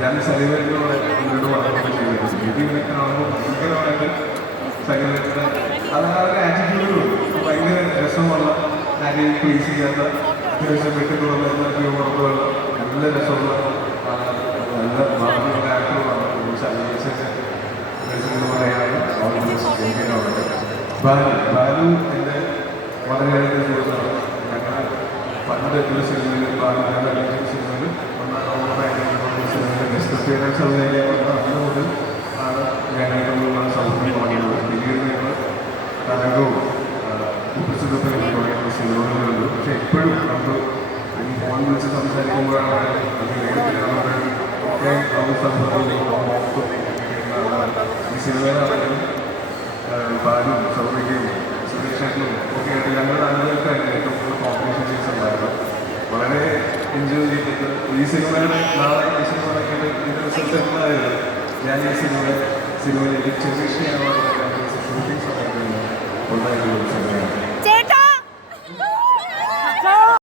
ഞാൻ സലിവേറ്റിലൂടെ മുന്നോട്ട് വളർന്നു ചെയ്തിട്ടുണ്ട് ഇത് ഇങ്ങനെ കാണുമ്പോൾ ഭയങ്കരമായിട്ട് സലിവേറ്റിന്റെ അത് ആ ഒരു ആറ്റിറ്റ്യൂഡും രസമുള്ള ആരെയും പ്ലീസ് ചെയ്യാത്ത അത്യാവശ്യം വെട്ടിത്തുറന്ന ഹ്യൂമറുള്ള നല്ല രസമുള്ള നല്ല മാർഗമുള്ള ആക്ടറുമാണ് എന്ന് പറയാനും ഓൾമോസ്റ്റ് ബാലു ബാലു എന്റെ വളരെയധികം സുഹൃത്താണ്. ഞങ്ങൾ പണ്ട് ഒരു സിനിമയിൽ ബാലു ഒരു സിനിമയിൽ ഒന്നാം വന്ന അന്ന് മുതൽ ആണ് ഞങ്ങൾക്കുള്ള സൗകര്യം തുടങ്ങിയത് പിന്നീട് ഞങ്ങൾ തരംഗവും കുപ്പിച്ചുകൊക്കെ തുടങ്ങിയ സിനിമകളുണ്ട് പക്ഷേ എപ്പോഴും നമുക്ക് ഈ ഫോൺ വിളിച്ച് സംസാരിക്കുമ്പോഴാണ് അത് നേരിട്ട് കാണുമ്പോഴും ഒക്കെ ഈ സിനിമയിലാണെങ്കിലും ബാലും സൗറിക്കും സുരേഷേട്ടനും ഒക്കെ ആയിട്ട് ഞങ്ങളുടെ ആളുകൾക്കായിരുന്നു ഏറ്റവും കൂടുതൽ കോമ്പറ്റീഷൻ സീൻസ് വളരെ എൻജോയ് ചെയ്തിട്ട് ഈ സിനിമയുടെ നാളെ ഞാൻ ഈ സിനിമ സിനിമയിൽ ചെറിയ ഷൂട്ടിങ്സ് ഉണ്ടായിരുന്നു ഉണ്ടായിരുന്നു